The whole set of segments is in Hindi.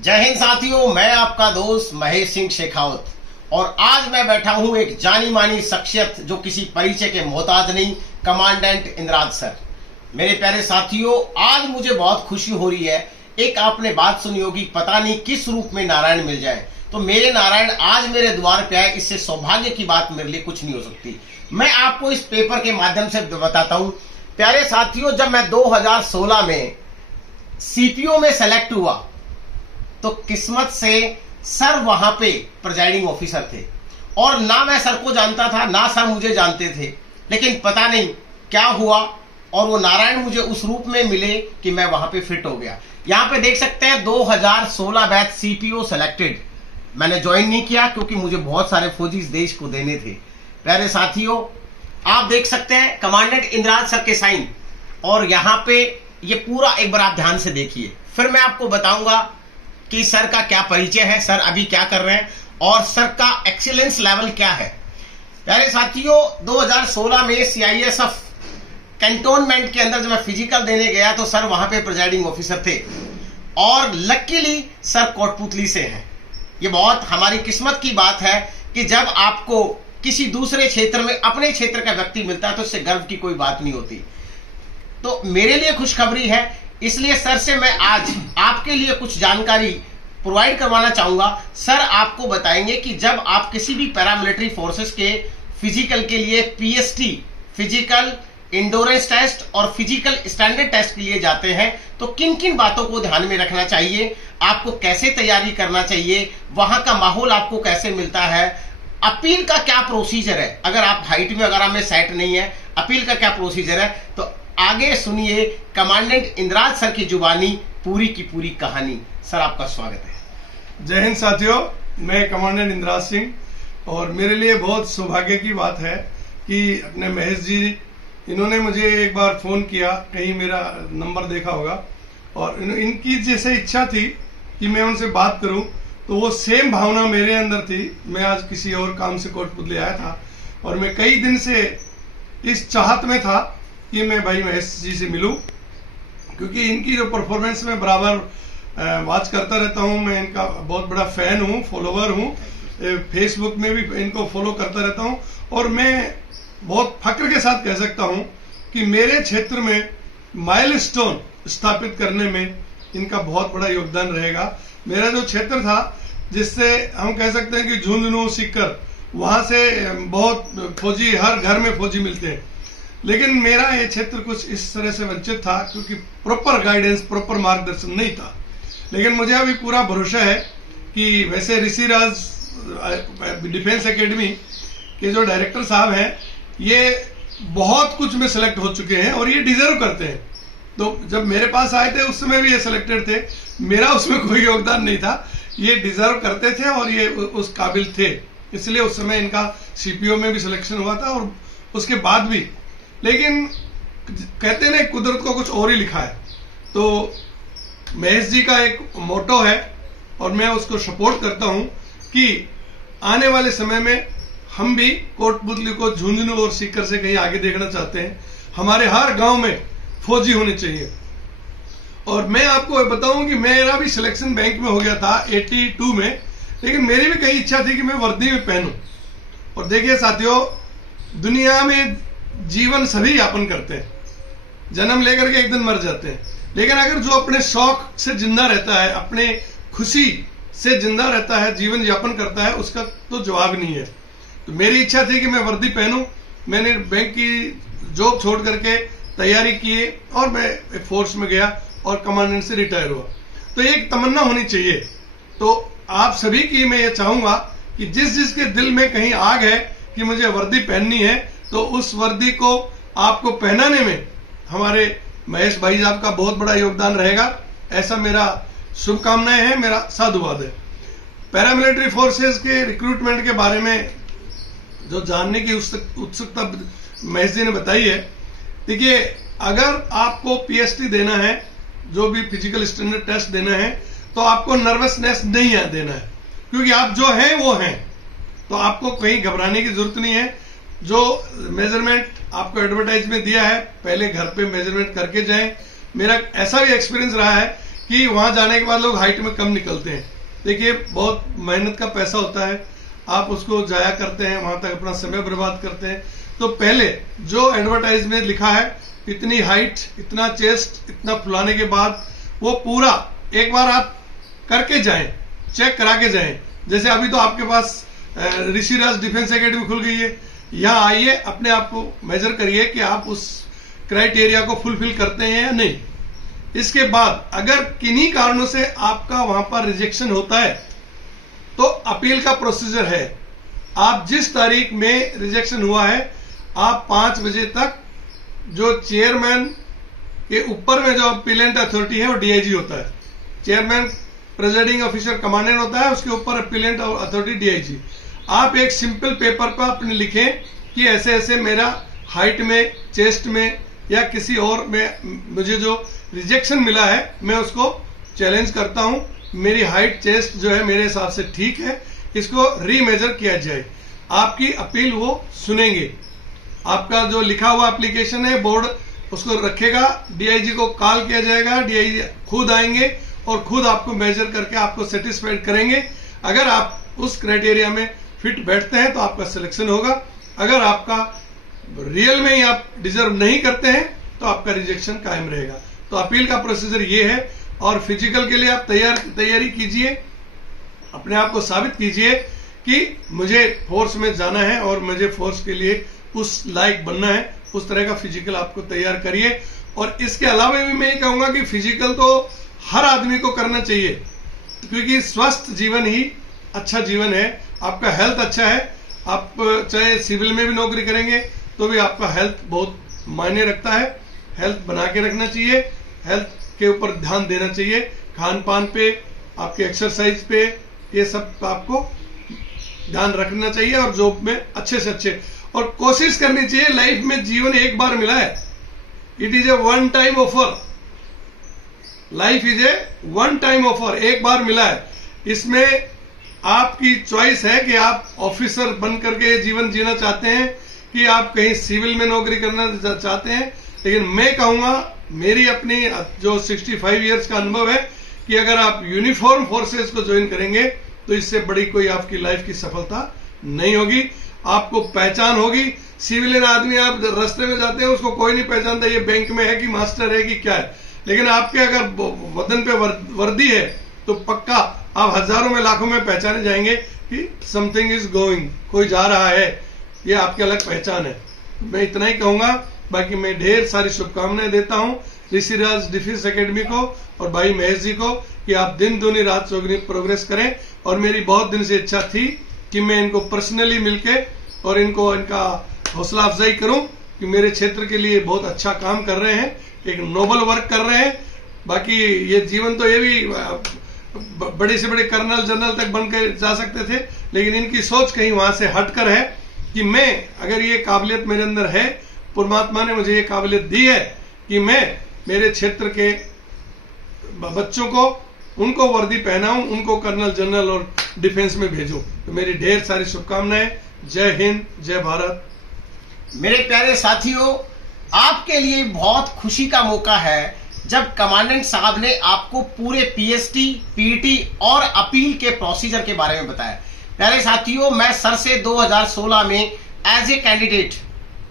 जय हिंद साथियों, मैं आपका दोस्त महेश सिंह शेखावत और आज मैं बैठा हूं एक जानी मानी शख्सियत जो किसी परिचय के मोहताज नहीं, कमांडेंट इंद्राज सर। मेरे प्यारे साथियों, आज मुझे बहुत खुशी हो रही है। एक आपने बात सुनी होगी, पता नहीं किस रूप में नारायण मिल जाए, तो मेरे नारायण आज मेरे द्वार पे आए, इससे सौभाग्य की बात मेरे लिए कुछ नहीं हो सकती। मैं आपको इस पेपर के माध्यम से बताता हूं। प्यारे साथियों, जब मैं 2016 में सीपीओ में सेलेक्ट हुआ तो किस्मत से सर वहां पे प्रिजाइडिंग ऑफिसर थे और ना मैं सर को जानता था ना सर मुझे जानते थे, लेकिन पता नहीं क्या हुआ और वो नारायण मुझे उस रूप में मिले कि मैं वहां पे फिट हो गया। यहां पे देख सकते हैं 2016 बैच सीपीओ सेलेक्टेड। मैंने ज्वाइन नहीं किया क्योंकि मुझे बहुत सारे फौजी इस देश को देने थे। प्यारे साथियों, आप देख सकते हैं कमांडेंट इंद्राज सर के साइन, और यहां पे ये पूरा एक बार आप ध्यान से देखिए, फिर मैं आपको बताऊंगा कि सर का क्या परिचय है, सर अभी क्या कर रहे हैं और सर का एक्सीलेंस लेवल क्या है। प्यारे साथियों, 2016 में सीआईएसएफ कैंटोनमेंट के अंदर जब मैं फिजिकल देने गया तो सर वहां पे प्रिजाइडिंग ऑफिसर थे और लकीली सर कोटपुतली से हैं। ये बहुत हमारी किस्मत की बात है कि जब आपको किसी दूसरे क्षेत्र में अपने क्षेत्र का व्यक्ति मिलता है तो इससे गर्व की कोई बात नहीं होती। तो मेरे लिए खुशखबरी है, इसलिए सर से मैं आज आपके लिए कुछ जानकारी प्रोवाइड करवाना चाहूंगा। सर आपको बताएंगे कि जब आप किसी भी पैरामिलिट्री फोर्सेस के फिजिकल के लिए पीएसटी फिजिकल इंडोरेंस टेस्ट और फिजिकल स्टैंडर्ड टेस्ट के लिए जाते हैं तो किन किन बातों को ध्यान में रखना चाहिए, आपको कैसे तैयारी करना चाहिए, वहां का माहौल आपको कैसे मिलता है, अपील का क्या प्रोसीजर है, अगर आप हाइट में अगर हमें सेट नहीं है, अपील का क्या प्रोसीजर है। तो आगे सुनिए कमांडेंट इंद्राज सर की जुबानी पूरी की पूरी कहानी। सर आपका स्वागत है। जय हिंद साथियों, मैं कमांडेंट इंद्राज सिंह और मेरे लिए बहुत सौभाग्य की बात है कि अपने महेश जी इन्होंने मुझे एक बार फोन किया, कहीं मेरा नंबर देखा होगा और इनकी जैसे इच्छा थी कि मैं उनसे बात करूं, तो वो सेम भावना मेरे अंदर थी। मैं आज किसी और काम से कोटपुतली आया था और मैं कई दिन से इस चाहत में था कि मैं भाई महेश जी से मिलूं, क्योंकि इनकी जो परफॉर्मेंस में बराबर वॉच करता रहता हूं। मैं इनका बहुत बड़ा फैन हूं, फॉलोवर हूं, फेसबुक में भी इनको फॉलो करता रहता हूं और मैं बहुत फक्र के साथ कह सकता हूं कि मेरे क्षेत्र में माइलस्टोन स्थापित करने में इनका बहुत बड़ा योगदान रहेगा। मेरा जो क्षेत्र था, जिससे हम कह सकते हैं कि झुंझुनू सीकर, वहां से बहुत फौजी, हर घर में फौजी मिलते हैं, लेकिन मेरा ये क्षेत्र कुछ इस तरह से वंचित था क्योंकि प्रॉपर गाइडेंस, प्रॉपर मार्गदर्शन नहीं था। लेकिन मुझे अभी पूरा भरोसा है कि वैसे ऋषिराज डिफेंस एकेडमी के जो डायरेक्टर साहब हैं, ये बहुत कुछ में सेलेक्ट हो चुके हैं और ये डिजर्व करते हैं। तो जब मेरे पास आए थे उस समय भी ये सिलेक्टेड थे, मेरा उसमें कोई योगदान नहीं था। ये डिजर्व करते थे और ये उस काबिल थे, इसलिए उस समय इनका सीपीओ में भी सिलेक्शन हुआ था और उसके बाद भी। लेकिन कहते हैं ना, कुदरत को कुछ और ही लिखा है। तो महेश जी का एक मोटो है और मैं उसको सपोर्ट करता हूं कि आने वाले समय में हम भी कोटपुतली को झुंझुनू और सीकर से कहीं आगे देखना चाहते हैं। हमारे हर गांव में फौजी होने चाहिए। और मैं आपको बताऊं कि मेरा भी सिलेक्शन बैंक में हो गया था 82 में, लेकिन मेरी भी कई इच्छा थी कि मैं वर्दी में पहनूं। और देखिए साथियों, दुनिया में जीवन सभी यापन करते हैं, जन्म लेकर के एक दिन मर जाते हैं, लेकिन अगर जो अपने शौक से जिंदा रहता है, अपने खुशी से जिंदा रहता है, जीवन यापन करता है, उसका तो जवाब नहीं है। तो मेरी इच्छा थी कि मैं वर्दी पहनूं। मैंने बैंक की जॉब छोड़ करके तैयारी की और मैं फोर्स में गया और कमांडेंट से रिटायर हुआ। तो एक तमन्ना होनी चाहिए। तो आप सभी की मैं ये चाहूंगा कि जिस जिसके दिल में कहीं आग है कि मुझे वर्दी पहननी है, तो उस वर्दी को आपको पहनाने में हमारे महेश भाई साहब का बहुत बड़ा योगदान रहेगा, ऐसा मेरा शुभकामनाएं है, मेरा साधुवाद है। पैरामिलिट्री फोर्सेस के रिक्रूटमेंट के बारे में जो जानने की उत्सुकता महेश जी ने बताई है, देखिए, अगर आपको पीएसटी देना है, जो भी फिजिकल स्टैंडर्ड टेस्ट देना है, तो आपको नर्वसनेस नहीं देना है, क्योंकि आप जो हैं वो हैं। तो आपको कहीं घबराने की जरूरत नहीं है। जो मेजरमेंट आपको एडवर्टाइज में दिया है, पहले घर पे मेजरमेंट करके जाएं। मेरा ऐसा भी एक्सपीरियंस रहा है कि वहां जाने के बाद लोग हाइट में कम निकलते हैं। देखिए, बहुत मेहनत का पैसा होता है, आप उसको जाया करते हैं, वहां तक अपना समय बर्बाद करते हैं। तो पहले जो एडवर्टाइज में लिखा है, इतनी हाइट, इतना चेस्ट, इतना फुलाने के बाद वो पूरा एक बार आप करके जाएं, चेक करा के जाएं। जैसे अभी तो आपके पास ऋषिराज डिफेंस एकेडमी खुल गई है, यहाँ आइए, अपने आप को मेजर करिए कि आप उस क्राइटेरिया को फुलफिल करते हैं या नहीं। इसके बाद अगर किन्हीं कारणों से आपका वहां पर रिजेक्शन होता है तो अपील का प्रोसीजर है। आप जिस तारीख में रिजेक्शन हुआ है, आप 5 बजे तक, जो चेयरमैन के ऊपर में जो अपीलेंट अथॉरिटी है वो डीआईजी होता है, चेयरमैन प्रेसिडिंग ऑफिसर कमांडेंट होता है, उसके ऊपर अपीलेंट अथॉरिटी डीआईजी। आप एक सिंपल पेपर पर अपने लिखें कि ऐसे ऐसे मेरा हाइट में, चेस्ट में या किसी और में मुझे जो रिजेक्शन मिला है, मैं उसको चैलेंज करता हूं, मेरी हाइट, चेस्ट जो है मेरे हिसाब से ठीक है, इसको रीमेजर किया जाए। आपकी अपील वो सुनेंगे। आपका जो लिखा हुआ एप्लीकेशन है, बोर्ड उसको रखेगा, डीआईजी को कॉल किया जाएगा, डीआईजी खुद आएंगे और खुद आपको मेजर करके आपको सेटिस्फाइड करेंगे। अगर आप उस क्राइटेरिया में फिट बैठते हैं तो आपका सिलेक्शन होगा। अगर आपका रियल में ही आप डिजर्व नहीं करते हैं तो आपका रिजेक्शन कायम रहेगा। तो अपील का प्रोसीजर ये है। और फिजिकल के लिए आप तैयारी कीजिए, अपने आप को साबित कीजिए कि मुझे फोर्स में जाना है और मुझे फोर्स के लिए उस लायक बनना है। उस तरह का फिजिकल आपको तैयार करिए। और इसके अलावा भी मैं ये कहूंगा कि फिजिकल तो हर आदमी को करना चाहिए, क्योंकि स्वस्थ जीवन ही अच्छा जीवन है। आपका हेल्थ अच्छा है, आप चाहे सिविल में भी नौकरी करेंगे तो भी आपका हेल्थ बहुत मायने रखता है। हेल्थ बना के रखना चाहिए, हेल्थ के ऊपर ध्यान देना चाहिए, खान पान पे, आपके एक्सरसाइज पे, ये सब आपको ध्यान रखना चाहिए। और जॉब में अच्छे से अच्छे, और कोशिश करनी चाहिए। लाइफ में जीवन एक बार मिला है, it is a one time offer. Life is a one time offer, एक बार मिला है। इसमें आपकी चॉइस है कि आप ऑफिसर बन करके जीवन जीना चाहते हैं कि आप कहीं सिविल में नौकरी करना चाहते हैं। लेकिन मैं कहूंगा, मेरी अपनी जो 65 इयर्स का अनुभव है, कि अगर आप यूनिफॉर्म फोर्सेस को ज्वाइन करेंगे तो इससे बड़ी कोई आपकी लाइफ की सफलता नहीं होगी। आपको पहचान होगी। सिविलियन आदमी, आप रास्ते में जाते हैं, उसको कोई नहीं पहचानता ये बैंक में है कि मास्टर है कि क्या है। लेकिन आपके अगर वतन पे वर्दी है तो पक्का आप हजारों में, लाखों में पहचाने जाएंगे कि समथिंग इज गोइंग, कोई जा रहा है, ये आपकी अलग पहचान है। मैं इतना ही कहूंगा। बाकी मैं ढेर सारी शुभकामनाएं देता हूं ऋषिराज डिफेंस एकेडमी को और भाई महेश जी को कि आप दिन दूनी रात चौगुनी प्रोग्रेस करें। और मेरी बहुत दिन से इच्छा थी कि मैं इनको पर्सनली मिलके और इनका हौसला अफजाई करूं कि मेरे क्षेत्र के लिए बहुत अच्छा काम कर रहे हैं, एक नोबल वर्क कर रहे हैं। बाकी ये जीवन तो ये भी बड़े से बड़े कर्नल, जनरल तक बनकर जा सकते थे, लेकिन इनकी सोच कहीं वहां से हटकर है कि मैं, अगर ये काबिलियत मेरे अंदर है, परमात्मा ने मुझे ये काबिलियत दी है कि मैं मेरे क्षेत्र के बच्चों को, उनको वर्दी पहनाऊं, उनको कर्नल, जनरल और डिफेंस में भेजूं। तो मेरी ढेर सारी शुभकामनाएं। जय हिंद, जय भारत। मेरे प्यारे साथियों, आपके लिए बहुत खुशी का मौका है जब कमांडेंट साहब ने आपको पूरे पीएसटी, पीटी और अपील के प्रोसीजर के बारे में बताया। प्यारे साथियों, मैं सर से 2016 में as a candidate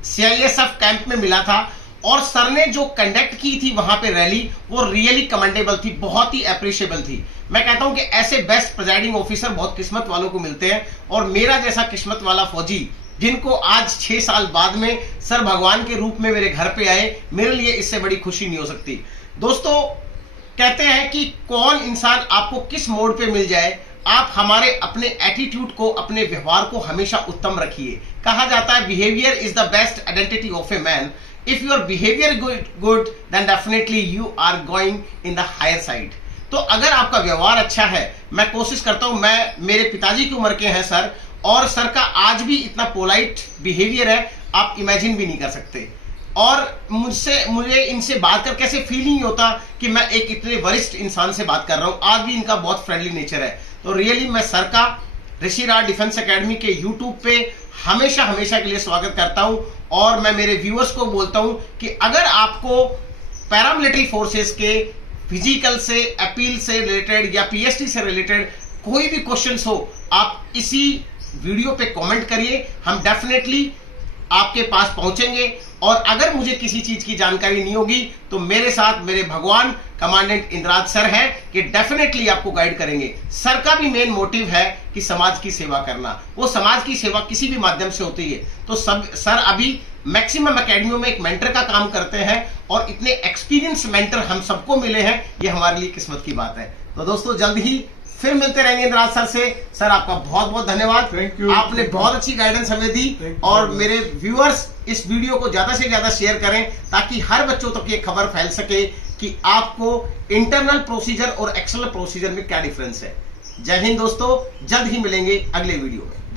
CISF camp में मिला था और सर ने जो कंडक्ट की थी वहां पे रैली, वो रियली कमेंडेबल थी, बहुत ही अप्रिशिएबल थी। मैं कहता हूं कि ऐसे बेस्ट प्रिजाइडिंग ऑफिसर बहुत किस्मत वालों को मिलते हैं, और मेरा जैसा किस्मत वाला फौजी जिनको आज 6 साल बाद में सर भगवान के रूप में मेरे घर पे आए, मेरे लिए इससे बड़ी खुशी नहीं हो सकती। दोस्तों, कहते हैं कि कौन इंसान आपको किस मोड़ पे मिल जाए, आप हमारे अपने एटीट्यूड को, अपने व्यवहार को हमेशा उत्तम रखिए। कहा जाता है behaviour is the best identity of a man. If your behaviour good then definitely you are going in the higher side. तो अगर आपका व्यवहार अच्छा है, मैं कोशिश करता हूं, मैं मेरे पिताजी की उम्र के हैं सर, और सर का आज भी इतना पोलाइट बिहेवियर है, आप इमेजिन भी नहीं कर सकते। और मुझे इनसे बात कर कैसे फील नहीं होता कि मैं एक इतने वरिष्ठ इंसान से बात कर रहा हूं। आज भी इनका बहुत फ्रेंडली नेचर है। तो रियली मैं सर का ऋषिराज डिफेंस एकेडमी के यूट्यूब पे हमेशा के लिए स्वागत करता हूं। और मैं मेरे व्यूअर्स को बोलता हूं कि अगर आपको पैरामिलिट्री फोर्सेस के फिजिकल से, अपील से रिलेटेड या पीएसटी से रिलेटेड कोई भी क्वेश्चंस हो, आप इसी वीडियो पे कमेंट करिए, हम डेफिनेटली आपके पास पहुंचेंगे। और अगर मुझे किसी चीज की जानकारी नहीं होगी तो मेरे साथ मेरे भगवान कमांडेंट इंद्राज सर हैं कि डेफिनेटली आपको गाइड करेंगे। सर का भी मेन मोटिव है कि समाज की सेवा करना, वो समाज की सेवा किसी भी माध्यम से होती है। तो सब सर अभी मैक्सिमम एकेडमियों में एक मेंटर का काम करते हैं और इतने एक्सपीरियंस मेंटर हम सबको मिले हैं, ये हमारे लिए किस्मत की बात है। तो दोस्तों जल्द ही फिर मिलते रहेंगे इंद्राज सर से। सर आपका बहुत बहुत धन्यवाद, थैंक यू। आपने बहुत अच्छी गाइडेंस हमें दी। और मेरे व्यूअर्स इस वीडियो को ज्यादा से ज्यादा शेयर करें ताकि हर बच्चों तक ये खबर फैल सके कि आपको इंटरनल प्रोसीजर और एक्सटर्नल प्रोसीजर में क्या डिफरेंस है। जय हिंद दोस्तों, जल्द ही मिलेंगे अगले वीडियो में।